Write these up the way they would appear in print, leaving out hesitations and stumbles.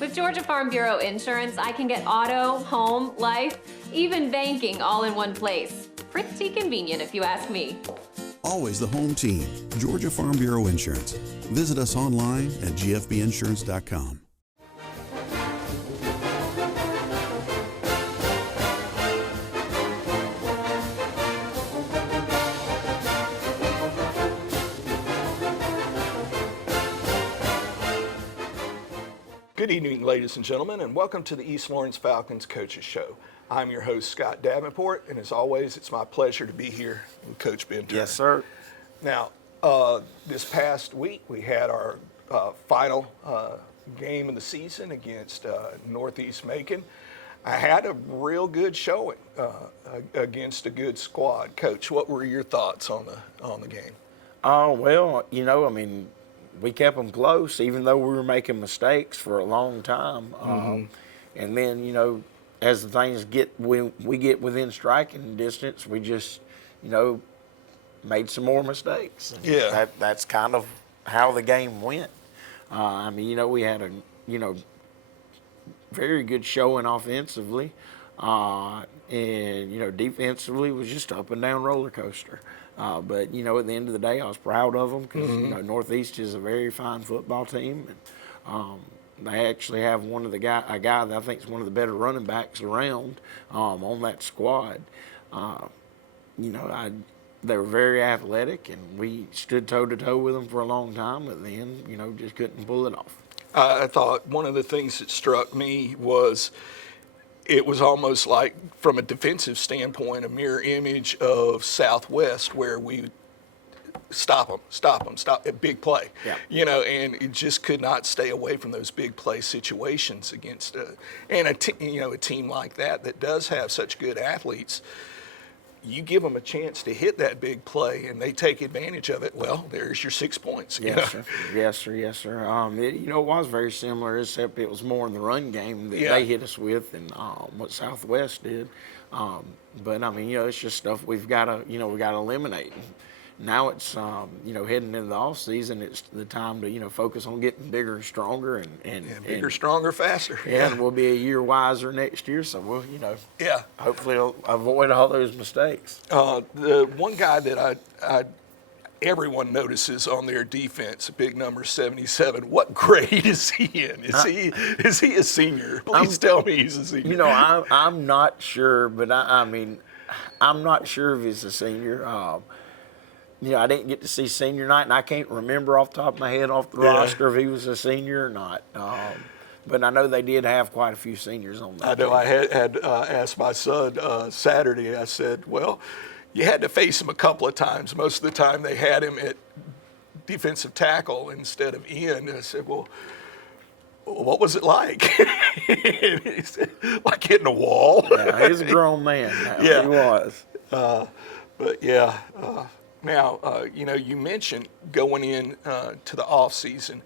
With Georgia Farm Bureau Insurance, I can get auto, home, life, even banking all in one place. Pretty convenient if you ask me. Always the home team, Georgia Farm Bureau Insurance. Visit us online at gfbinsurance.com. Good evening, ladies and gentlemen, and welcome to the East Lawrence Falcons Coaches Show. I'm your host, Scott Davenport, and as always, it's my pleasure to be here with Coach Ben Turner. Yes, sir. Now, this past week, we had our final game of the season against Northeast Macon. I had a real good showing against a good squad. Coach, what were your thoughts on the game? Well, we kept them close, even though we were making mistakes for a long time. And then, as the things we get within striking distance, we just, made some more mistakes. Yeah. That's kind of how the game went. We had a, very good showing offensively. And, defensively was just up and down roller coaster. But, at the end of the day, I was proud of them because, Northeast is a very fine football team. And they actually have a guy that I think is one of the better running backs around on that squad. They were very athletic, and we stood toe-to-toe with them for a long time, but then, just couldn't pull it off. I thought one of the things that struck me was it was almost like, from a defensive standpoint, a mirror image of Southwest, where we stop a big play. Yeah. And it just could not stay away from those big play situations against a team like that does have such good athletes. You give them a chance to hit that big play, and they take advantage of it. Well, there's your 6 points. Yes, sir. It was very similar, except it was more in the run game that they hit us with than what Southwest did. But it's just stuff we've got to eliminate. Now it's, heading into the off season, it's the time to, focus on getting bigger and stronger bigger, stronger, faster. And we'll be a year wiser next year, so we'll, hopefully avoid all those mistakes. The one guy that everyone notices on their defense, big number 77. What grade is he in? Is he a senior? Please tell me he's a senior. I'm not sure, but I'm not sure if he's a senior. I didn't get to see senior night, and I can't remember off the top of my head off the roster if he was a senior or not. But I know they did have quite a few seniors on that. I know. Team. I had asked my son Saturday. I said, well, you had to face him a couple of times. Most of the time they had him at defensive tackle instead of end. And I said, well, what was it like? He said, like hitting a wall. Yeah, he's a grown man now. Yeah. He was. Now, you mentioned going in to the off season.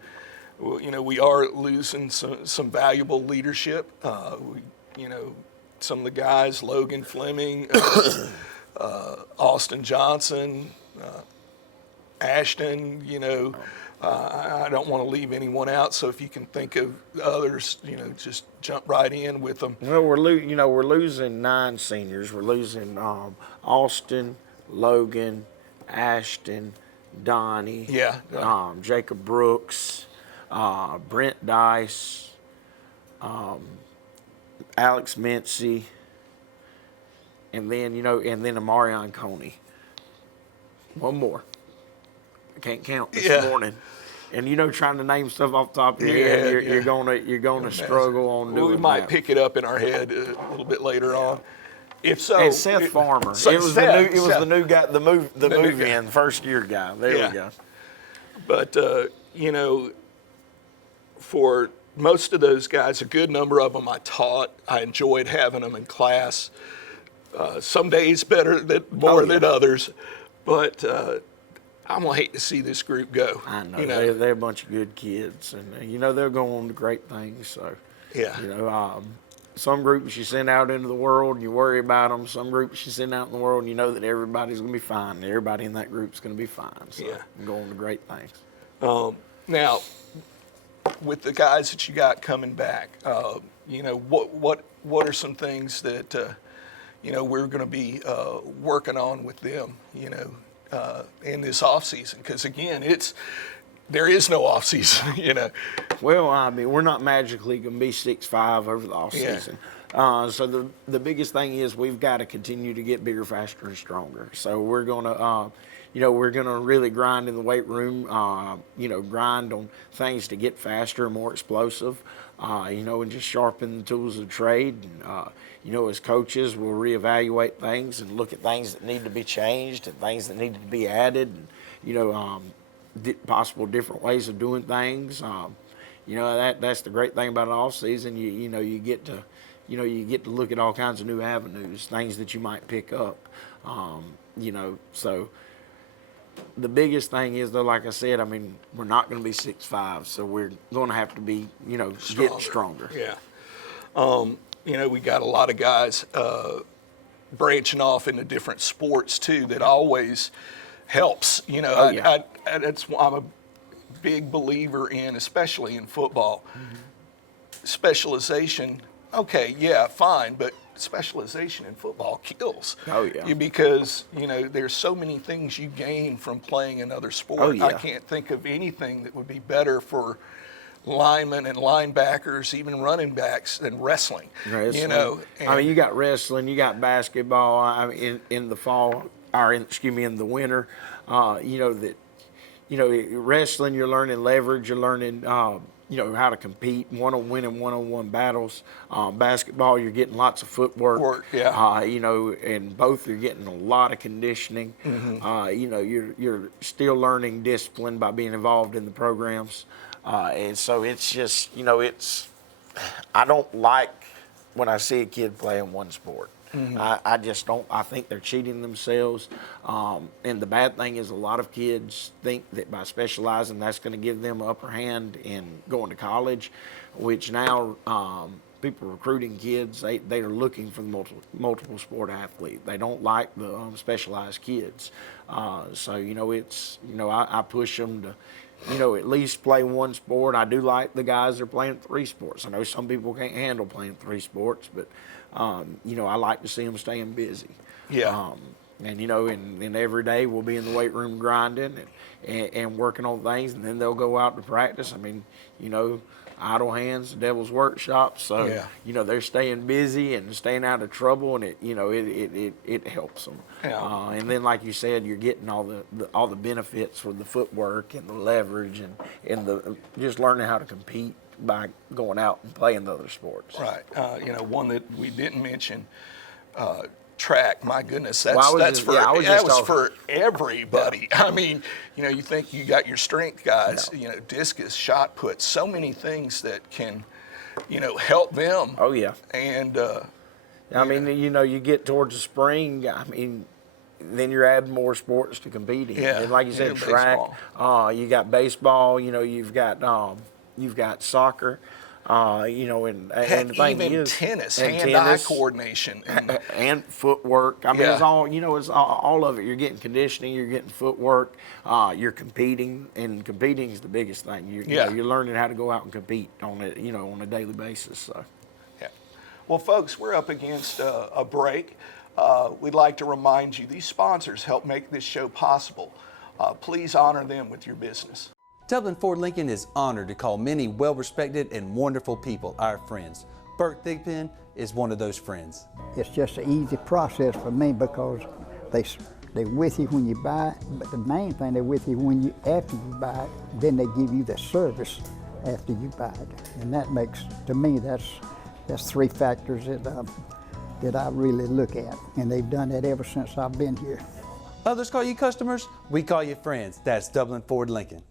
Well, we are losing some valuable leadership. Some of the guys, Logan Fleming, Austin Johnson, Ashton. I don't want to leave anyone out. So if you can think of others, just jump right in with them. Well, we're losing 9 seniors. We're losing Austin, Logan, Ashton, Donnie, Jacob Brooks, Brent Dice, Alex Mincy, and then Amarion Coney. One more. I can't count this morning. And trying to name stuff off the top of your head, you're gonna struggle on doing We might that. pick it up in our head a little bit later on. If so, and Seth Farmer. It was the new guy, the move-in first year guy. There we go. But for most of those guys, a good number of them I taught. I enjoyed having them in class. Some days better than others, but I'm gonna hate to see this group go. I know, they're a bunch of good kids, and they'll go on to great things. So some groups you send out into the world and you worry about them. Some groups you send out in the world and you know that everybody's going to be fine. Everybody in that group's going to be fine. So go on to great things. Now, with the guys that you got coming back, you know, what are some things that you know, we're going to be working on with them, you know, in this off season? Because again, there is no off season, you know. Well, I mean, we're not magically going to be 6'5" over the off season. So the biggest thing is we've got to continue to get bigger, faster, and stronger. So we're going to, you know, we're going to really grind in the weight room, you know, grind on things to get faster and more explosive, you know, and just sharpen the tools of trade. And, you know, as coaches, we'll reevaluate things and look at things that need to be changed and things that need to be added, and, you know, possible different ways of doing things. You know, that's the great thing about an off season. You know, you get to look at all kinds of new avenues, things that you might pick up. You know, so the biggest thing is, though, like I said, I mean, we're not going to be 6'5", so we're going to have to be, you know, get stronger. Yeah. You know, we got a lot of guys branching off into different sports too. That always helps. You know, I'm a big believer in, especially in football, specialization. Okay, yeah, fine, but specialization in football kills. Oh, yeah. Because, you know, there's so many things you gain from playing another sport. Oh, yeah. I can't think of anything that would be better for linemen and linebackers, even running backs, than wrestling. You know, I mean, you got wrestling, you got basketball. I mean, in the fall, or in the winter, you know that, you know, wrestling, you're learning leverage, you're learning, you know, how to compete, one-on-one battles. Basketball, you're getting lots of footwork. You know, and both you're getting a lot of conditioning. You know, you're still learning discipline by being involved in the programs. And so it's just, you know, I don't like when I see a kid playing one sport. I just don't. I think they're cheating themselves. And the bad thing is a lot of kids think that by specializing, that's going to give them an upper hand in going to college, which now people recruiting kids, they are looking for the multiple sport athlete. They don't like the specialized kids. So, you know, I push them to, you know, at least play one sport. I do like the guys that are playing 3 sports. I know some people can't handle playing 3 sports, but you know, I like to see them staying busy. And, you know, and every day we'll be in the weight room grinding and working on things, and then they'll go out to practice. I mean, you know, idle hands, the devil's workshop. So, you know, they're staying busy and staying out of trouble, and it helps them. And then, like you said, you're getting all the benefits for the footwork and the leverage and the just learning how to compete by going out and playing the other sports. Right. You know, one that we didn't mention, track. My goodness, that was for everybody. I mean, you know, you think you got your strength guys, you know, discus, shot put, so many things that can, you know, help them. Oh, yeah. And I mean, you know, you get towards the spring, I mean, then you're adding more sports to compete in. And like you said, track, you got baseball, you know, you've got soccer, you know, and the thing even is, tennis, hand-eye coordination, and footwork. I mean, it's all, you know, it's all of it. You're getting conditioning, you're getting footwork, you're competing, and competing is the biggest thing. You know, you're learning how to go out and compete on it, you know, on a daily basis. So. Yeah. Well, folks, we're up against a break. We'd like to remind you, these sponsors help make this show possible. Please honor them with your business. Dublin Ford Lincoln is honored to call many well-respected and wonderful people our friends. Bert Thigpen is one of those friends. It's just an easy process for me because they're with you when you buy it, but the main thing, they're with you after you buy it, then they give you the service after you buy it. And that makes, to me, that's 3 factors that I really look at. And they've done that ever since I've been here. Others call you customers, we call you friends. That's Dublin Ford Lincoln.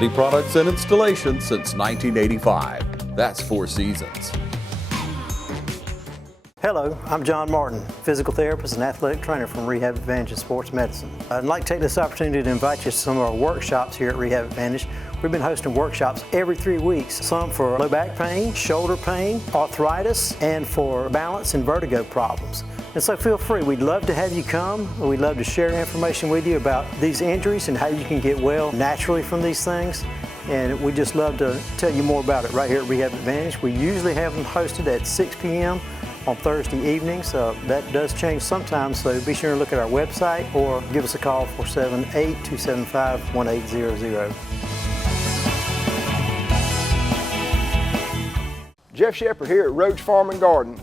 Quality products and installation since 1985. That's Four Seasons. Hello, I'm John Martin, physical therapist and athletic trainer from Rehab Advantage in Sports Medicine. I'd like to take this opportunity to invite you to some of our workshops here at Rehab Advantage. We've been hosting workshops every 3 weeks, some for low back pain, shoulder pain, arthritis, and for balance and vertigo problems. And so feel free, we'd love to have you come. We'd love to share information with you about these injuries and how you can get well naturally from these things. And we just love to tell you more about it right here at Rehab Advantage. We usually have them hosted at 6 p.m. on Thursday evenings. That does change sometimes, so be sure to look at our website or give us a call 478-275-1800. Jeff Shepard here at Roach Farm and Garden.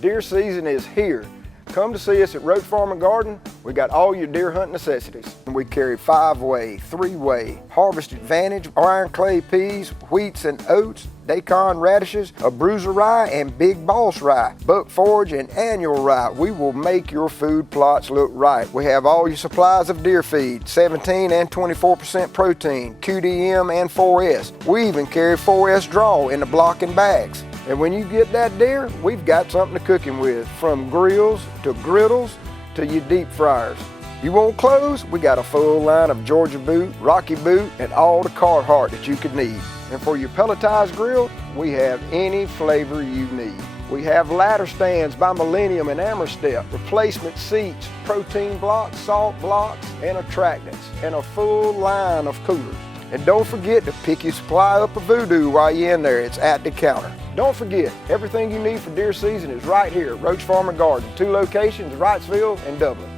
Deer season is here. Come to see us at Roach Farm and Garden. We got all your deer hunt necessities. We carry 5-way, 3-way, Harvest Advantage, iron clay peas, wheats and oats, daikon radishes, a bruiser rye, and big boss rye, buck forage and annual rye. We will make your food plots look right. We have all your supplies of deer feed, 17 and 24% protein, QDM and 4S. We even carry 4S draw in the block and bags. And when you get that deer, we've got something to cook him with, from grills to griddles to your deep fryers. You want clothes? We got a full line of Georgia Boot, Rocky Boot, and all the Carhartt that you could need. And for your pelletized grill, we have any flavor you need. We have ladder stands by Millennium and Amerstep, replacement seats, protein blocks, salt blocks, and attractants, and a full line of coolers. And don't forget to pick your supply up of Voodoo while you're in there. It's at the counter. Don't forget, everything you need for deer season is right here at Roach Farm and Garden. 2 locations, Wrightsville and Dublin.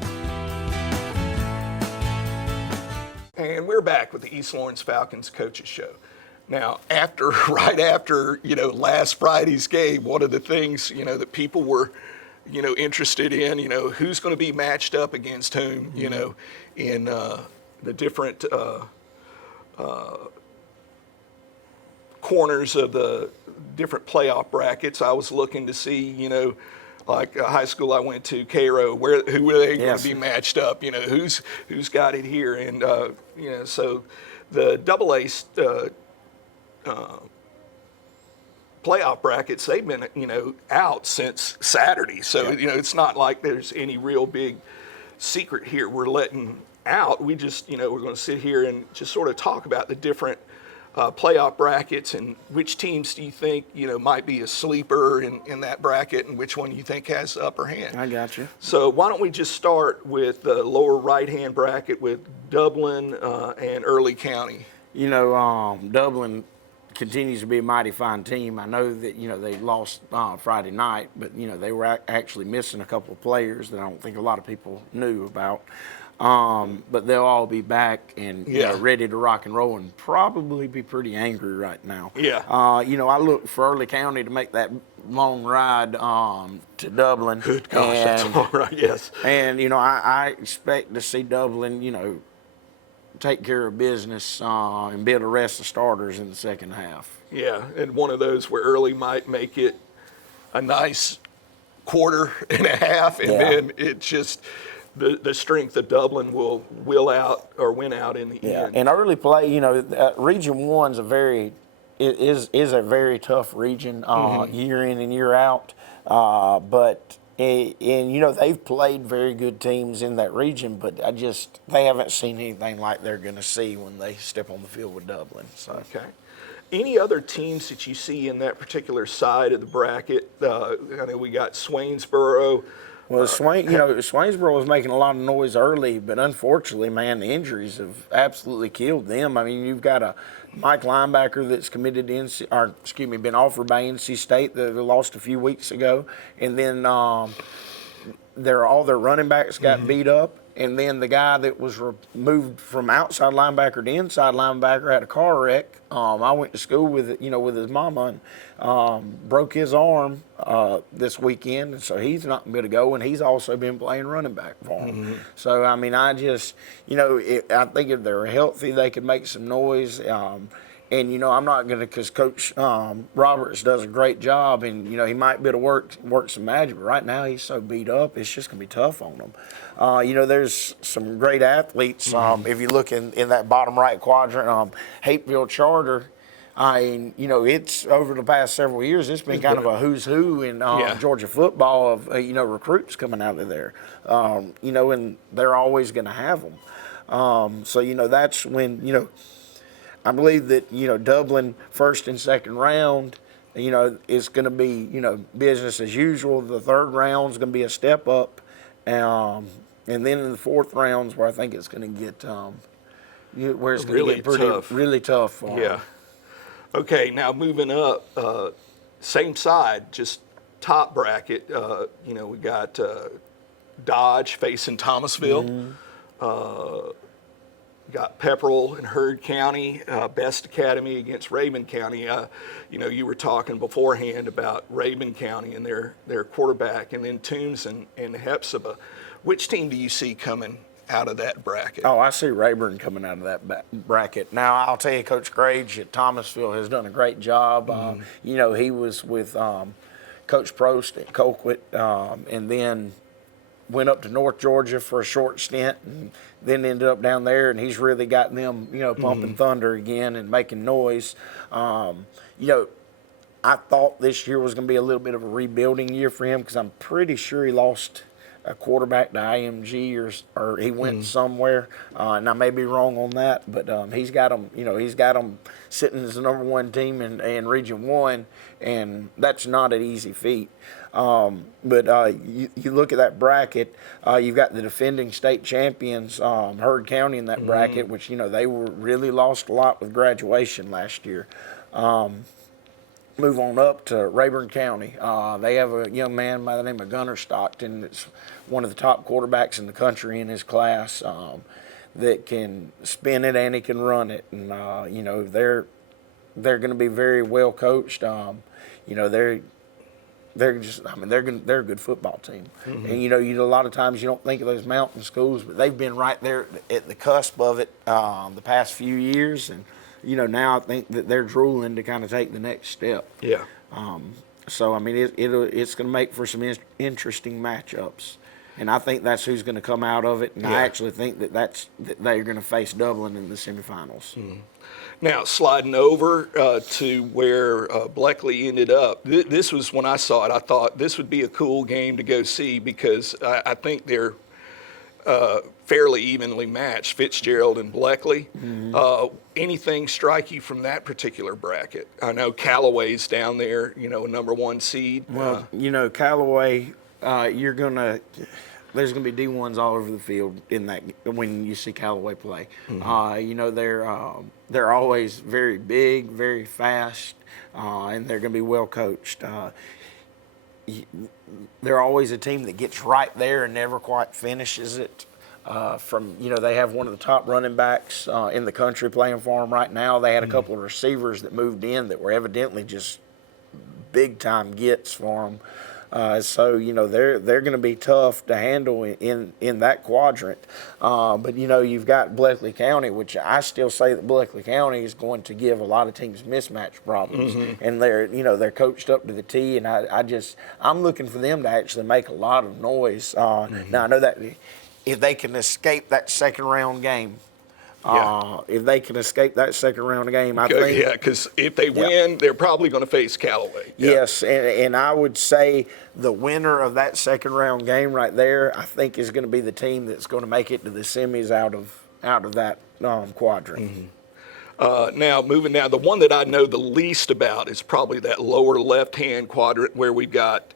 And we're back with the East Lawrence Falcons Coaches Show. Now, right after, last Friday's game, one of the things, that people were, interested in, who's going to be matched up against whom, in the different corners of the different playoff brackets. I was looking to see, like high school I went to, Cairo, who were they going to be matched up? Who's got it here? And so the AA playoff brackets, they've been out since Saturday. So it's not like there's any real big secret here we're letting out. We just we're going to sit here and just sort of talk about the different playoff brackets and which teams do you think might be a sleeper in that bracket and which one you think has the upper hand. I got you. So why don't we just start with the lower right hand bracket with Dublin and Early County. Dublin continues to be a mighty fine team. I know that they lost Friday night, but they were actually missing a couple of players that I don't think a lot of people knew about. But they'll all be back and ready to rock and roll and probably be pretty angry right now. Yeah. I look for Early County to make that long ride to Dublin. Good gosh, that's a long ride, yes. And, I expect to see Dublin, take care of business and be able to rest the starters in the second half. Yeah, and one of those where Early might make it a nice quarter and a half, and then it just – the strength of Dublin will win out in the end. And early play, Region 1's a very tough region year in and year out. But they've played very good teams in that region, but they haven't seen anything like they're going to see when they step on the field with Dublin. So. Okay. Any other teams that you see in that particular side of the bracket? I know we got Swainsboro. Well, Swainsboro was making a lot of noise early, but unfortunately, man, the injuries have absolutely killed them. I mean, you've got a Mike linebacker that's committed to been offered by NC State that they lost a few weeks ago, and then all their running backs got beat up, and then the guy that was moved from outside linebacker to inside linebacker had a car wreck. I went to school with his mama and broke his arm this weekend, and so he's not going to go, and he's also been playing running back for him. So, I mean, I think if they're healthy, they could make some noise. And, I'm not going to, because Coach Roberts does a great job, and, he might be able to work some magic, but right now he's so beat up, it's just going to be tough on him. There's some great athletes. If you look in that bottom right quadrant, Hapeville Charter, it's over the past several years, it's been kind of a who's who in Georgia football of, recruits coming out of there. And they're always going to have them. So, that's when, I believe that, Dublin first and second round, is going to be, business as usual. The third round is going to be a step up. And then in the fourth rounds where I think it's going to get, where it's going to get really tough for them. Okay, now moving up, same side, just top bracket. We got Dodge facing Thomasville. Got Pepperell and Heard County, Best Academy against Rabun County. You were talking beforehand about Rabun County and their quarterback, and then Toombs and Hepzibah. Which team do you see coming out of that bracket? Oh, I see Rayburn coming out of that bracket. Now, I'll tell you, Coach Grage at Thomasville has done a great job. He was with Coach Prost at Colquitt, and then went up to North Georgia for a short stint, and then ended up down there, and he's really got them, pumping thunder again and making noise. I thought this year was going to be a little bit of a rebuilding year for him because I'm pretty sure he lost a quarterback to IMG or he went somewhere, and I may be wrong on that, but he's got them sitting as the number one team in Region 1, and that's not an easy feat. But you look at that bracket, you've got the defending state champions, Heard County in that bracket, which, they were really lost a lot with graduation last year. Move on up to Rayburn County. They have a young man by the name of Gunnar Stockton that's one of the top quarterbacks in the country in his class, that can spin it and he can run it. And, they're going to be very well coached. They're a good football team. And, a lot of times you don't think of those mountain schools, but they've been right there at the cusp of it the past few years. And, now I think that they're drooling to kind of take the next step. Yeah. So, it's going to make for some interesting matchups. And I think that's who's going to come out of it. And I actually think that they're going to face Dublin in the semifinals. Now, sliding over to where Bleckley ended up, this was when I saw it, I thought this would be a cool game to go see because I think they're fairly evenly matched, Fitzgerald and Bleckley. Anything strike you from that particular bracket? I know Callaway's down there, a number one seed. Well, Callaway, there's going to be D1s all over the field in that when you see Callaway play. They're always very big, very fast, and they're going to be well coached. They're always a team that gets right there and never quite finishes it. They have one of the top running backs in the country playing for them right now. They had a couple of receivers that moved in that were evidently just big time gets for them. They're going to be tough to handle in that quadrant. But you've got Bleckley County, which I still say that Bleckley County is going to give a lot of teams mismatch problems, and they're coached up to the T. And I'm looking for them to actually make a lot of noise. Now I know that if they can escape that second round game. I think. Yeah, because if they win, they're probably going to face Callaway. Yeah. Yes, and I would say the winner of that second round game right there, I think, is going to be the team that's going to make it to the semis out of that quadrant. Now, moving down, the one that I know the least about is probably that lower left-hand quadrant where we've got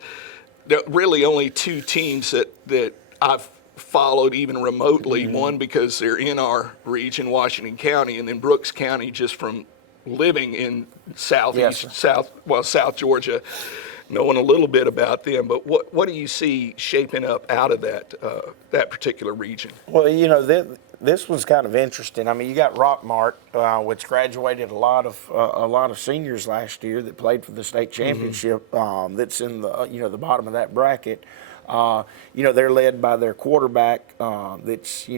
really only two teams that I've followed even remotely. One because they're in our region, Washington County, and then Brooks County, just from living in South Georgia, knowing a little bit about them. But what do you see shaping up out of that particular region? Well, this was kind of interesting. You got Rockmart, which graduated a lot of seniors last year that played for the state championship. That's in the bottom of that bracket. They're led by their quarterback. That's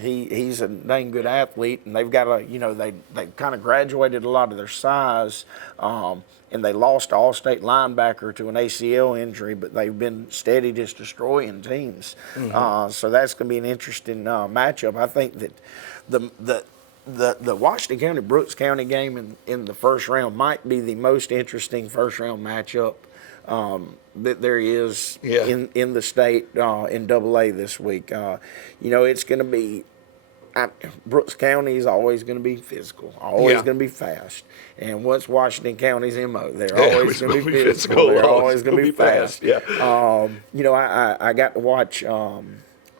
He's a dang good athlete, and they've got they kind of graduated a lot of their size, and they lost an all-state linebacker to an ACL injury, but they've been steady just destroying teams. So that's going to be an interesting matchup. I think that the Washington County Brooks County game in the first round might be the most interesting first round matchup that there is in the state in AA this week. It's going to be Brooks County is always going to be physical, always going to be fast. And what's Washington County's MO? They're always going to be physical. They're always going to be fast. I got to watch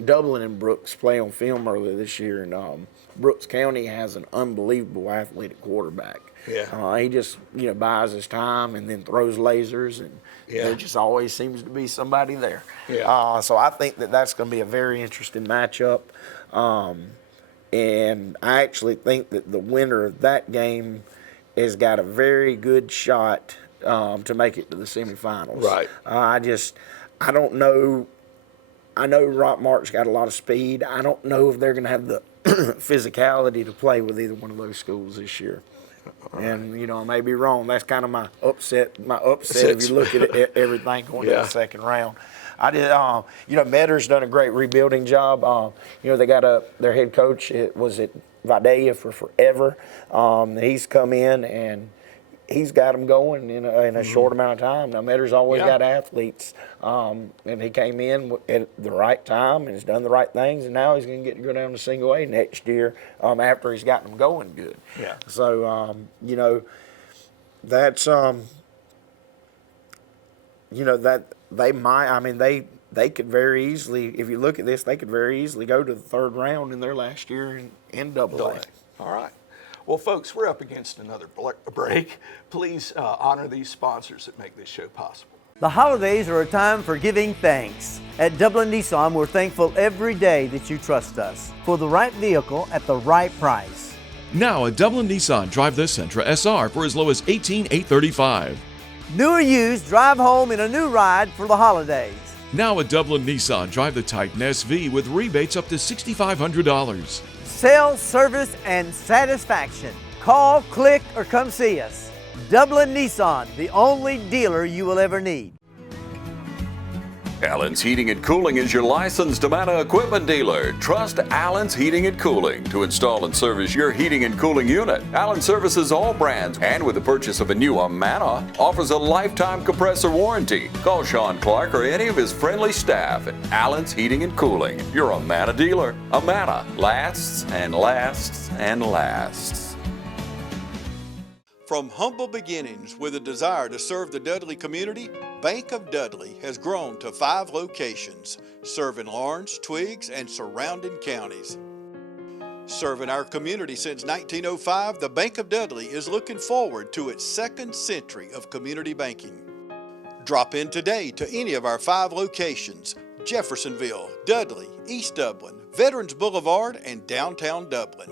Dublin and Brooks play on film earlier this year, and Brooks County has an unbelievable athletic quarterback. He just buys his time and then throws lasers, and there just always seems to be somebody there. So I think that's going to be a very interesting matchup. And I actually think that the winner of that game has got a very good shot to make it to the semifinals. Right. I don't know. I know Rock Mark's got a lot of speed. I don't know if they're going to have the physicality to play with either one of those schools this year. And I may be wrong. That's kind of my upset. If you look at everything going to the second round. I did. Metter's done a great rebuilding job. They got their head coach. Was it Vadea for forever? He's come in and he's got them going in a short amount of time. Now Metter's always got athletes, and he came in at the right time and has done the right things. And now he's going to get to go down to single A next year after he's got them going good. So that's that. They might. I mean, they could very easily. If you look at this, they could very easily go to the third round in their last year in AA. All right. Well, folks, we're up against another break. Please honor these sponsors that make this show possible. The holidays are a time for giving thanks. At Dublin Nissan, we're thankful every day that you trust us for the right vehicle at the right price. Now at Dublin Nissan, drive the Sentra SR for as low as $18,835. New or used, drive home in a new ride for the holidays. Now at Dublin Nissan, drive the Titan SV with rebates up to $6,500. Sales, service, and satisfaction. Call, click, or come see us. Dublin Nissan, the only dealer you will ever need. Allen's Heating and Cooling is your licensed Amana equipment dealer. Trust Allen's Heating and Cooling to install and service your heating and cooling unit. Allen services all brands, and with the purchase of a new Amana, offers a lifetime compressor warranty. Call Sean Clark or any of his friendly staff at Allen's Heating and Cooling, your Amana dealer. Amana lasts and lasts and lasts. From humble beginnings with a desire to serve the Dudley community, Bank of Dudley has grown to 5 locations, serving Lawrence, Twiggs, and surrounding counties. Serving our community since 1905, the Bank of Dudley is looking forward to its 2nd century of community banking. Drop in today to any of our 5 locations: Jeffersonville, Dudley, East Dublin, Veterans Boulevard, and downtown Dublin.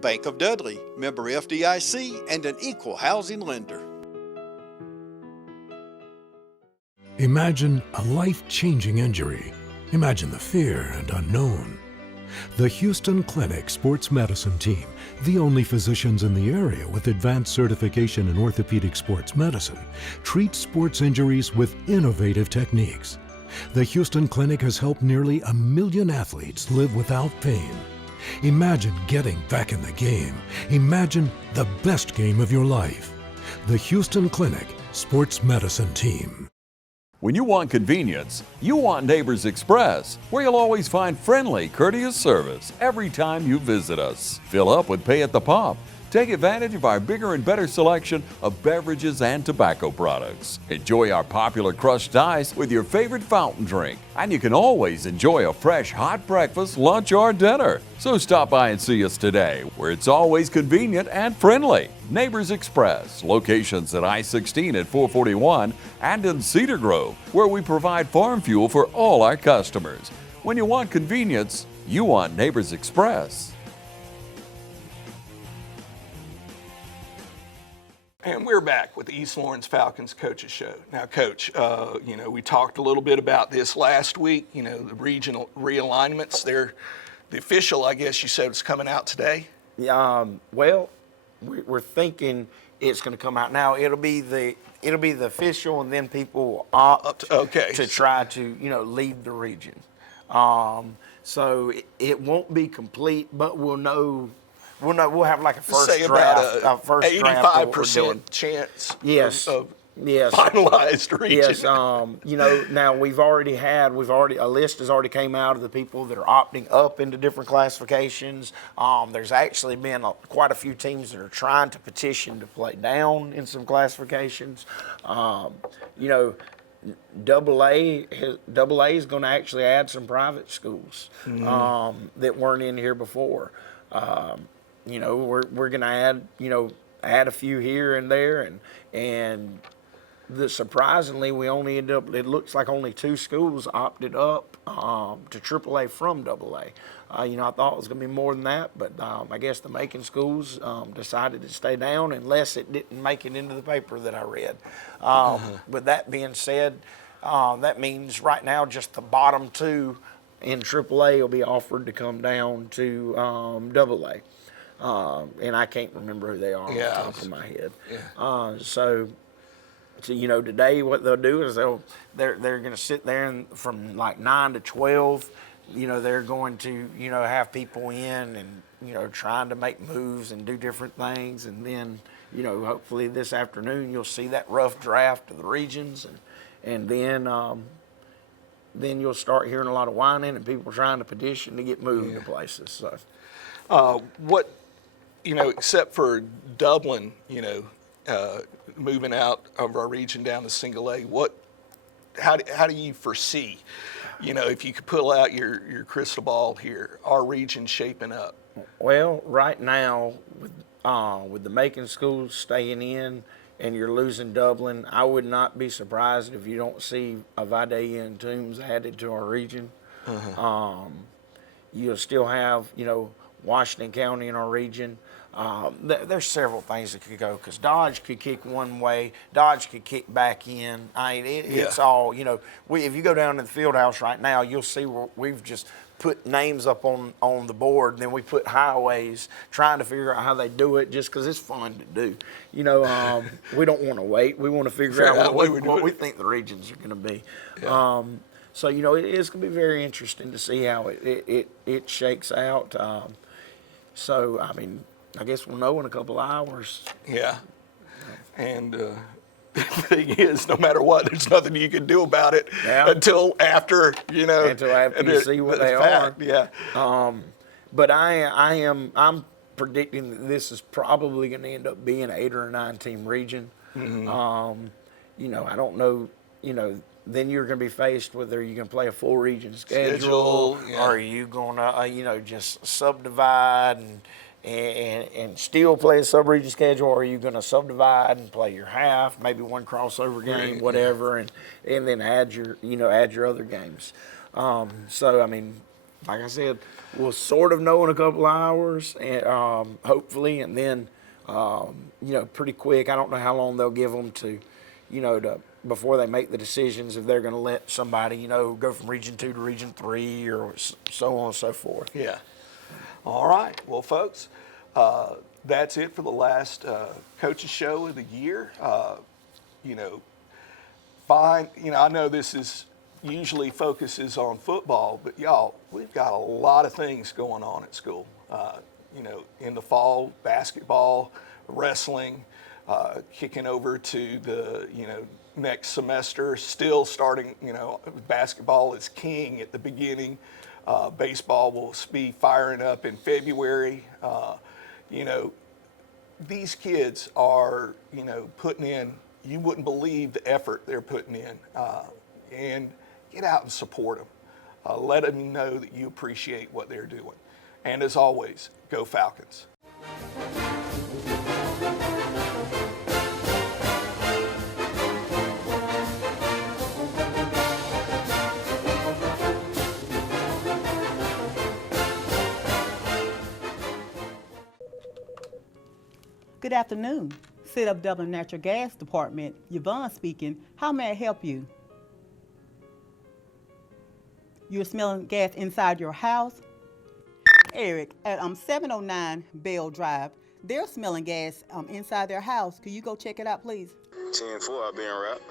Bank of Dudley, member FDIC, and an equal housing lender. Imagine a life-changing injury. Imagine the fear and unknown. The Houston Clinic Sports Medicine Team, the only physicians in the area with advanced certification in orthopedic sports medicine, treats sports injuries with innovative techniques. The Houston Clinic has helped nearly 1 million athletes live without pain. Imagine getting back in the game. Imagine the best game of your life. The Houston Clinic Sports Medicine Team. When you want convenience, you want Neighbors Express, where you'll always find friendly, courteous service every time you visit us. Fill up with Pay at the Pump. Take advantage of our bigger and better selection of beverages and tobacco products. Enjoy our popular crushed ice with your favorite fountain drink. And you can always enjoy a fresh hot breakfast, lunch, or dinner. So stop by and see us today, where it's always convenient and friendly. Neighbors Express, locations at I-16 at 441 and in Cedar Grove, where we provide farm fuel for all our customers. When you want convenience, you want Neighbors Express. And we're back with the East Lawrence Falcons Coaches Show. Now, Coach, we talked a little bit about this last week. The regional realignments, the official, I guess you said, was coming out today? Well, we're thinking it's going to come out now. It'll be the official, and then people will opt to try to leave the region. So it won't be complete, but we'll know. We'll have like a first Say draft. about a first 85% chance. Yes. Yes. Finalized region. Yes. Now a list has already came out of the people that are opting up into different classifications. There's actually been quite a few teams that are trying to petition to play down in some classifications. Double A is going to actually add some private schools that weren't in here before. We're going to add a few here and there, and surprisingly, we only ended up. It looks like only 2 schools opted up to AAA from AA. I thought it was going to be more than that, but I guess the Macon schools decided to stay down unless it didn't make it into the paper that I read. With that being said, that means right now just the bottom 2 in AAA will be offered to come down to AA. And I can't remember who they are off the top of my head. Yeah. So today what they'll do is they're going to sit there and from like 9 to 12, they're going to have people in and trying to make moves and do different things, and then hopefully this afternoon you'll see that rough draft of the regions, and then you'll start hearing a lot of whining and people trying to petition to get moved to places. So, except for Dublin, moving out of our region down to single A, how do you foresee, if you could pull out your crystal ball here, our region shaping up? Well, right now with the Macon schools staying in and you're losing Dublin, I would not be surprised if you don't see a Vidalia and Toombs added to our region. You'll still have, Washington County in our region. There's several things that could go, because Dodge could kick one way, Dodge could kick back in. It's all, if you go down to the field house right now, you'll see where we've just put names up on the board, and then we put highways, trying to figure out how they do it, just because it's fun to do. We don't want to wait. We want to figure out what we think the regions are going to be. Yeah. So, it is going to be very interesting to see how it shakes out. I guess we'll know in a couple of hours. Yeah. And the thing is, no matter what, there's nothing you can do about it until after, Until after you see what they are. Yeah. But I'm predicting that this is probably going to end up being an 8 or 9 team region. Mm-hmm. I don't know, then you're going to be faced with, are you going to play a full region schedule or are you going to, just subdivide and still play a sub-region schedule, or are you going to subdivide and play your half, maybe one crossover game, whatever, and then add your other games. Like I said, we'll sort of know in a couple of hours, and hopefully, and then pretty quick. I don't know how long they'll give them to before they make the decisions, if they're going to let somebody go from Region 2 to Region 3 or so on and so forth. Yeah. All right. Well, folks, that's it for the last Coaches Show of the year. I know this is usually focuses on football, but y'all, we've got a lot of things going on at school. In the fall, basketball, wrestling, kicking over to the, next semester, still starting, basketball is king at the beginning. Baseball will be firing up in February. These kids are, putting in, you wouldn't believe the effort they're putting in. And get out and support them. Let them know that you appreciate what they're doing. And as always, go Falcons. Good afternoon. Sit Up Dublin Natural Gas Department, Yvonne speaking. How may I help you? You're smelling gas inside your house? Eric at 709 Bell Drive. They're smelling gas inside their house. Could you go check it out, please? 10-4, I'll be en route.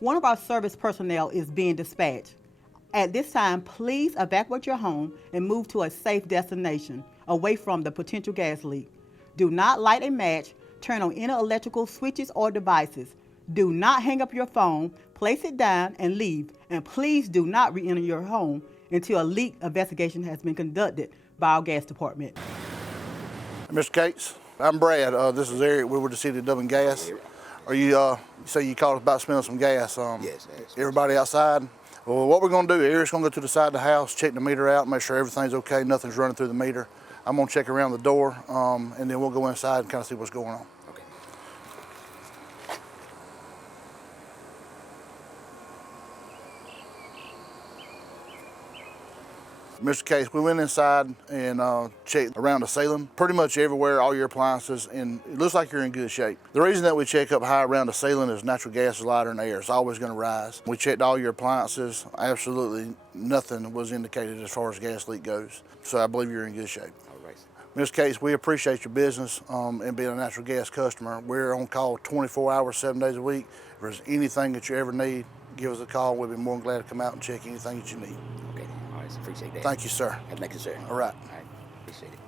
One of our service personnel is being dispatched. At this time, please evacuate your home and move to a safe destination away from the potential gas leak. Do not light a match, turn on any electrical switches or devices. Do not hang up your phone, place it down and leave. And please do not re-enter your home until a leak investigation has been conducted by our gas department. Mr. Cates, I'm Brad. This is Eric. We're with the City of Dublin Gas. Are you, you say you called about smelling some gas? Yes. Everybody outside? Well, what we're going to do, Eric's going to go to the side of the house, check the meter out, make sure everything's okay, nothing's running through the meter. I'm going to check around the door, and then we'll go inside and kind of see what's going on. Okay. Mr. Case, we went inside and checked around the ceiling, pretty much everywhere, all your appliances, and it looks like you're in good shape. The reason that we check up high around the ceiling is natural gas is lighter than air. It's always going to rise. We checked all your appliances. Absolutely nothing was indicated as far as gas leak goes. So I believe you're in good shape. All right. Mr. Case, we appreciate your business and being a natural gas customer. We're on call 24 hours, 7 days a week. If there's anything that you ever need, give us a call. We'll be more than glad to come out and check anything that you need. Okay. All right. Appreciate that. Thank you, sir. Thank you, sir. All right. All right. Appreciate it.